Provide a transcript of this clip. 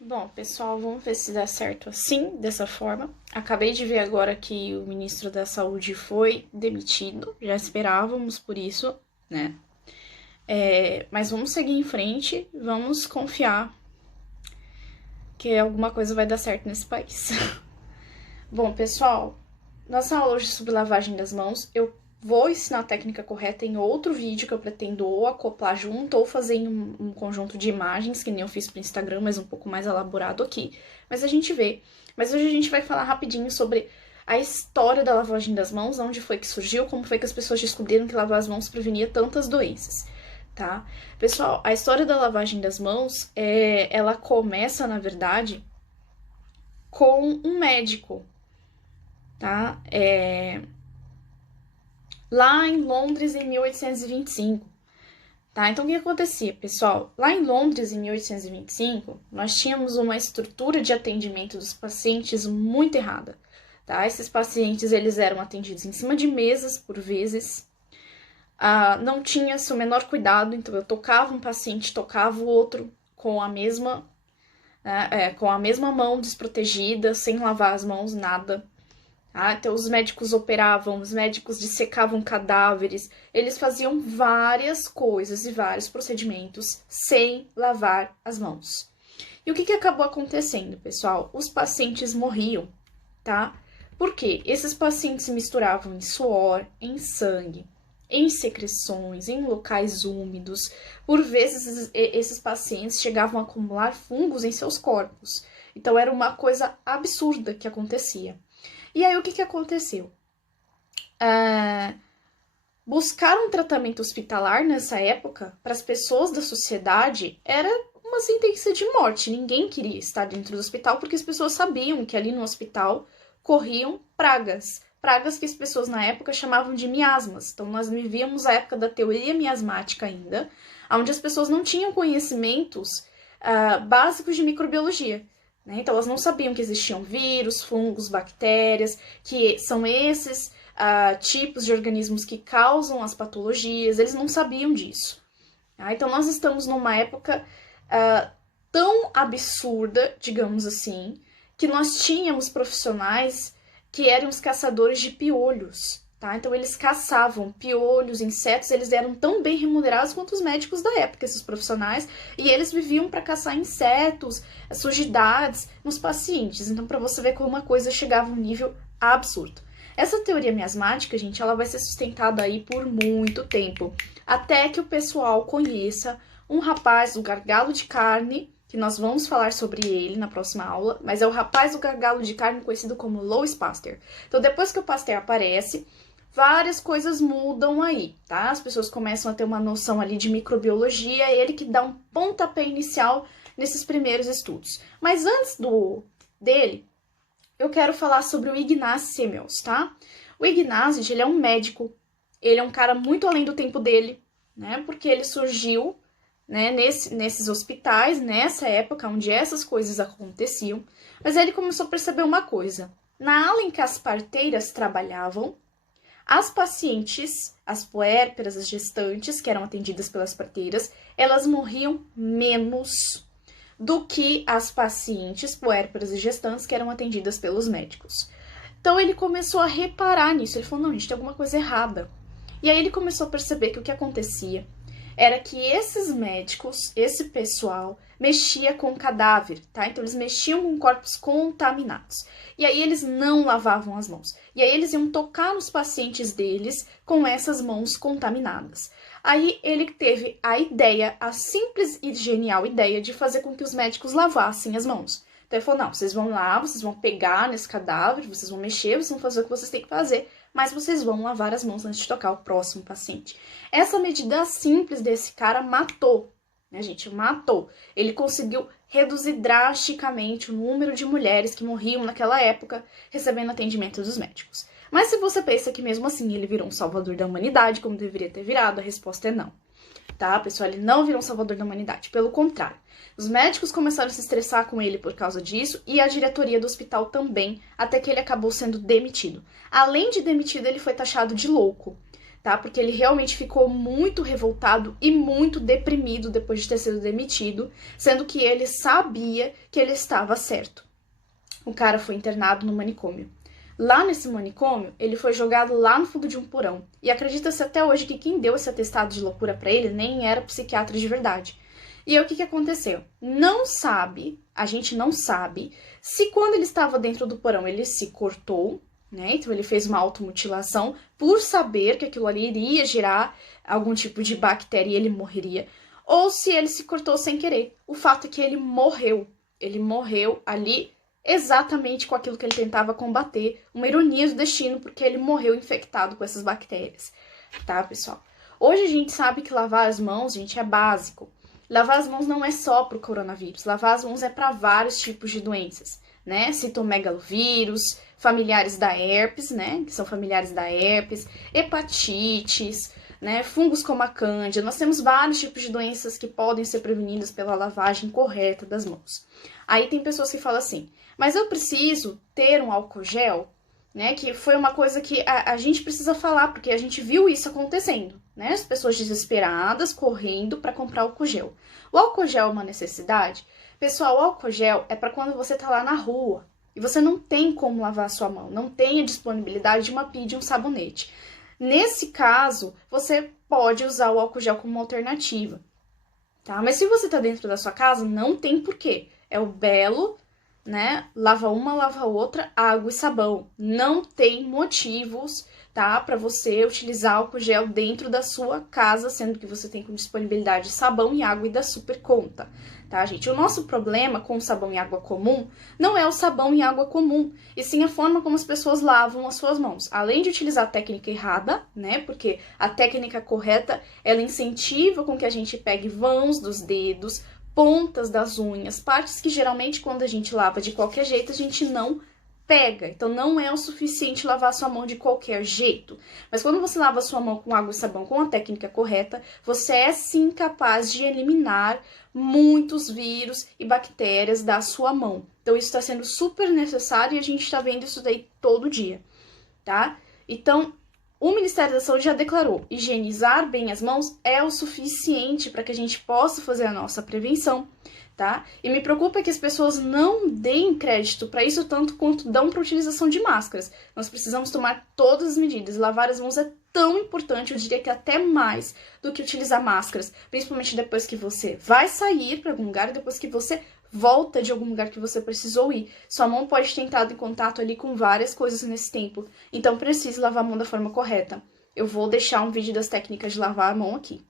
Bom, pessoal, vamos ver se dá certo assim, dessa forma. Acabei de ver agora que o ministro da Saúde foi demitido, já esperávamos por isso, né? Mas vamos seguir em frente, vamos confiar que alguma coisa vai dar certo nesse país. Bom, pessoal, nossa aula hoje sobre lavagem das mãos, eu vou ensinar a técnica correta em outro vídeo que eu pretendo ou acoplar junto ou fazer em um conjunto de imagens, que nem eu fiz pro Instagram, mas um pouco mais elaborado aqui. Mas a gente vê. Mas hoje a gente vai falar rapidinho sobre a história da lavagem das mãos, onde foi que surgiu, como foi que as pessoas descobriram que lavar as mãos prevenia tantas doenças, tá? Pessoal, a história da lavagem das mãos, ela começa, na verdade, com um médico, tá? Lá em Londres, em 1825. Tá? Então, o que acontecia, pessoal? Lá em Londres, em 1825, nós tínhamos uma estrutura de atendimento dos pacientes muito errada. Tá? Esses pacientes, eles eram atendidos em cima de mesas, por vezes. Não tinha-se o menor cuidado, então eu tocava um paciente, tocava o outro com a mesma, com a mesma mão desprotegida, sem lavar as mãos, nada. Então, os médicos operavam, os médicos dissecavam cadáveres, eles faziam várias coisas e vários procedimentos sem lavar as mãos. E o que acabou acontecendo, pessoal? Os pacientes morriam, tá? Por quê? Esses pacientes se misturavam em suor, em sangue, em secreções, em locais úmidos. Por vezes, esses pacientes chegavam a acumular fungos em seus corpos. Então, era uma coisa absurda que acontecia. E aí, o que aconteceu? Buscar um tratamento hospitalar nessa época, para as pessoas da sociedade, era uma sentença de morte. Ninguém queria estar dentro do hospital, porque as pessoas sabiam que ali no hospital corriam pragas. Pragas que as pessoas na época chamavam de miasmas. Então, nós vivíamos a época da teoria miasmática ainda, onde as pessoas não tinham conhecimentos básicos de microbiologia. Então, elas não sabiam que existiam vírus, fungos, bactérias, que são esses tipos de organismos que causam as patologias, eles não sabiam disso. Então, nós estamos numa época tão absurda, digamos assim, que nós tínhamos profissionais que eram os caçadores de piolhos. Então, eles caçavam piolhos, insetos, eles eram tão bem remunerados quanto os médicos da época, esses profissionais, e eles viviam para caçar insetos, sujidades nos pacientes. Então, para você ver como uma coisa chegava a um nível absurdo. Essa teoria miasmática, gente, ela vai ser sustentada aí por muito tempo, até que o pessoal conheça um rapaz, o gargalo de carne, que nós vamos falar sobre ele na próxima aula, mas é o rapaz do gargalo de carne conhecido como Louis Pasteur. Então, depois que o Pasteur aparece, várias coisas mudam aí, tá? As pessoas começam a ter uma noção ali de microbiologia, é ele que dá um pontapé inicial nesses primeiros estudos. Mas antes dele, eu quero falar sobre o Ignaz Semmelweis, tá? O Ignaz, gente, ele é um médico, ele é um cara muito além do tempo dele, né? Porque ele surgiu, né, nesses hospitais, nessa época onde essas coisas aconteciam, mas aí ele começou a perceber uma coisa. Na ala em que as parteiras trabalhavam, as pacientes, as puérperas, as gestantes, que eram atendidas pelas parteiras, elas morriam menos do que as pacientes, puérperas e gestantes, que eram atendidas pelos médicos. Então, ele começou a reparar nisso. Ele falou, não, gente, tem alguma coisa errada. E aí, ele começou a perceber que o que acontecia era que esses médicos, esse pessoal, mexia com cadáver, tá? Então, eles mexiam com corpos contaminados. E aí, eles não lavavam as mãos. E aí, eles iam tocar nos pacientes deles com essas mãos contaminadas. Aí, ele teve a ideia, a simples e genial ideia de fazer com que os médicos lavassem as mãos. Então, ele falou, não, vocês vão lá, vocês vão pegar nesse cadáver, vocês vão mexer, vocês vão fazer o que vocês têm que fazer, mas vocês vão lavar as mãos antes de tocar o próximo paciente. Essa medida simples desse cara matou, né, gente? Matou. Ele conseguiu reduzir drasticamente o número de mulheres que morriam naquela época recebendo atendimento dos médicos. Mas se você pensa que mesmo assim ele virou um salvador da humanidade, como deveria ter virado, a resposta é não. Tá, pessoal? Ele não virou um salvador da humanidade. Pelo contrário. Os médicos começaram a se estressar com ele por causa disso e a diretoria do hospital também, até que ele acabou sendo demitido. Além de demitido, ele foi taxado de louco. tá? Porque ele realmente ficou muito revoltado e muito deprimido depois de ter sido demitido, sendo que ele sabia que ele estava certo. O cara foi internado no manicômio. Lá nesse manicômio, ele foi jogado lá no fundo de um porão. E acredita-se até hoje que quem deu esse atestado de loucura pra ele nem era psiquiatra de verdade. E aí o que aconteceu? A gente não sabe se quando ele estava dentro do porão ele se cortou, né? Então ele fez uma automutilação por saber que aquilo ali iria gerar algum tipo de bactéria e ele morreria. Ou se ele se cortou sem querer. O fato é que ele morreu. Ele morreu ali exatamente com aquilo que ele tentava combater. Uma ironia do destino, porque ele morreu infectado com essas bactérias. Tá, pessoal? Hoje a gente sabe que lavar as mãos, gente, é básico. Lavar as mãos não é só para o coronavírus. Lavar as mãos é para vários tipos de doenças, né? Citomegalovírus, familiares da herpes, né? Que são familiares da herpes, hepatites, né? Fungos como a cândida. Nós temos vários tipos de doenças que podem ser prevenidas pela lavagem correta das mãos. Aí tem pessoas que falam assim, mas eu preciso ter um álcool gel, né? Que foi uma coisa que a gente precisa falar, porque a gente viu isso acontecendo, né? As pessoas desesperadas correndo para comprar álcool gel. O álcool gel é uma necessidade? Pessoal, o álcool gel é para quando você tá lá na rua e você não tem como lavar a sua mão, não tem a disponibilidade de uma pia de um sabonete. Nesse caso, você pode usar o álcool gel como uma alternativa, tá? Mas se você tá dentro da sua casa, não tem porquê. É o belo, né? Lava uma, lava outra, água e sabão. Não tem motivos, tá? Para você utilizar álcool gel dentro da sua casa, sendo que você tem com disponibilidade de sabão e água e dá super conta, tá, gente? O nosso problema com o sabão e água comum não é o sabão e água comum, e sim a forma como as pessoas lavam as suas mãos. Além de utilizar a técnica errada, né? Porque a técnica correta, ela incentiva com que a gente pegue vãos dos dedos, pontas das unhas, partes que geralmente quando a gente lava de qualquer jeito a gente não pega. Então não é o suficiente lavar a sua mão de qualquer jeito. Mas quando você lava a sua mão com água e sabão com a técnica correta, você é sim capaz de eliminar muitos vírus e bactérias da sua mão. Então isso está sendo super necessário e a gente está vendo isso daí todo dia, tá? Então o Ministério da Saúde já declarou, higienizar bem as mãos é o suficiente para que a gente possa fazer a nossa prevenção, tá? E me preocupa que as pessoas não deem crédito para isso tanto quanto dão para a utilização de máscaras. Nós precisamos tomar todas as medidas. Lavar as mãos é tão importante, eu diria que até mais do que utilizar máscaras, principalmente depois que você vai sair para algum lugar e depois que você volta de algum lugar que você precisou ir. Sua mão pode ter entrado em contato ali com várias coisas nesse tempo, então precisa lavar a mão da forma correta. Eu vou deixar um vídeo das técnicas de lavar a mão aqui.